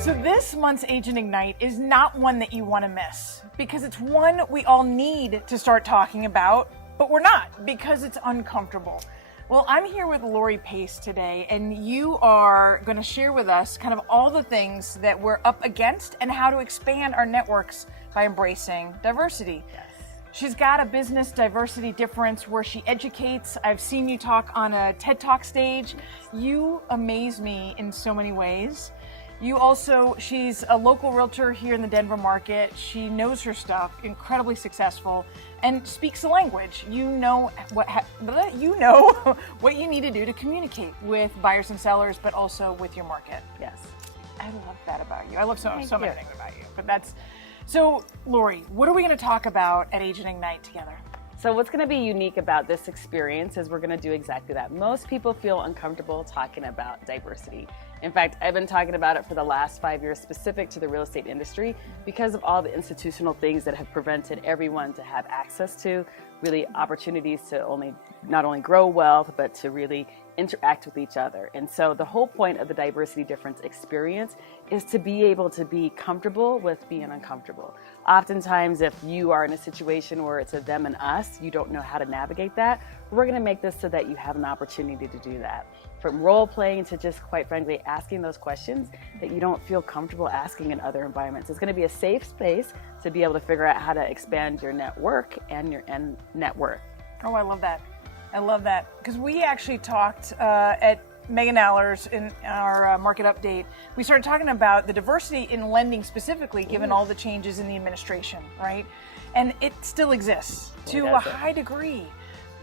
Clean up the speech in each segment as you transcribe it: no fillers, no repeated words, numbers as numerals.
So this month's Agent Ignite is not one that you want to miss because it's one we all need to start talking about, but we're not because it's uncomfortable. Well, I'm here with Lori Pace today, and you are going to share with us kind of all the things that we're up against and how to expand our networks by embracing diversity. Yes. She's got a business diversity difference where she educates. I've seen you talk on a TED Talk stage. You amaze me in so many ways. She's a local realtor here in the Denver market. She knows her stuff, incredibly successful, and speaks the language. You know what you need to do to communicate with buyers and sellers, but also with your market. Yes. I love that about you. I love so many things about you. But so, Lori, what are we going to talk about at Agent Ignite together? So what's going to be unique about this experience is we're going to do exactly that. Most people feel uncomfortable talking about diversity. In fact, I've been talking about it for the last 5 years specific to the real estate industry because of all the institutional things that have prevented everyone to have access to really opportunities to not only grow wealth, but to really interact with each other. And so the whole point of the diversity difference experience is to be able to be comfortable with being uncomfortable. Oftentimes, if you are in a situation where it's a them and us, you don't know how to navigate that. We're going to make this so that you have an opportunity to do that. From role playing to just quite frankly asking those questions that you don't feel comfortable asking in other environments. It's going to be a safe space to be able to figure out how to expand your network and your net worth. Oh, I love that. I love that. Because we actually talked at Megan Aller's in our market update. We started talking about the diversity in lending specifically, given all the changes in the administration, right? And it still exists to a high degree.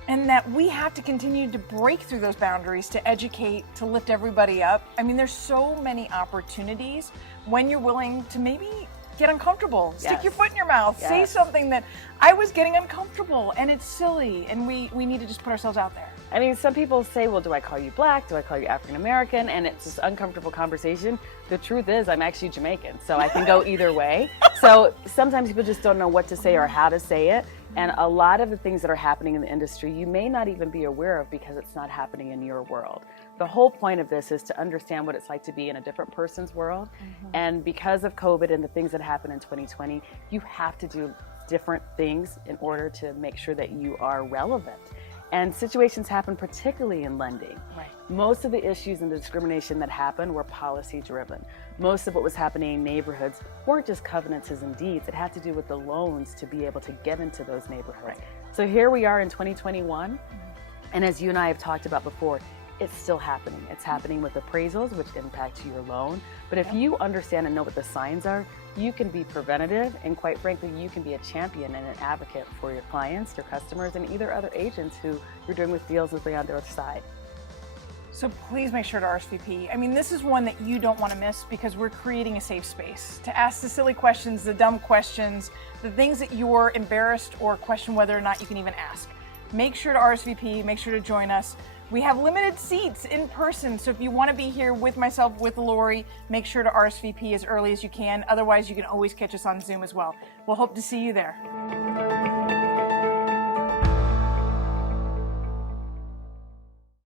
And that we have to continue to break through those boundaries to educate, to lift everybody up. I mean, there's so many opportunities when you're willing to maybe get uncomfortable, stick your foot in your mouth, say something that I was getting uncomfortable and it's silly, and we need to just put ourselves out there. I mean, some people say, well, do I call you black? Do I call you African American? And it's this uncomfortable conversation. The truth is I'm actually Jamaican, so I can go either way. So sometimes people just don't know what to say or how to say it. And a lot of the things that are happening in the industry, you may not even be aware of because it's not happening in your world. The whole point of this is to understand what it's like to be in a different person's world. And because of COVID and the things that happened in 2020, you have to do different things in order to make sure that you are relevant. And situations happen particularly in lending. Right. Most of the issues and the discrimination that happened were policy driven. Most of what was happening in neighborhoods weren't just covenants and deeds. It had to do with the loans to be able to get into those neighborhoods. Right. So here we are in 2021. And as you and I have talked about before, it's still happening. It's happening with appraisals, which impact your loan. But if you understand and know what the signs are, you can be preventative, and quite frankly, you can be a champion and an advocate for your clients, your customers, and either other agents who you're doing with deals with on the other side. So please make sure to RSVP. I mean, this is one that you don't want to miss because we're creating a safe space to ask the silly questions, the dumb questions, the things that you're embarrassed or question whether or not you can even ask. Make sure to RSVP, make sure to join us. We have limited seats in person, so if you want to be here with myself, with Lori, make sure to RSVP as early as you can. Otherwise, you can always catch us on Zoom as well. We'll hope to see you there.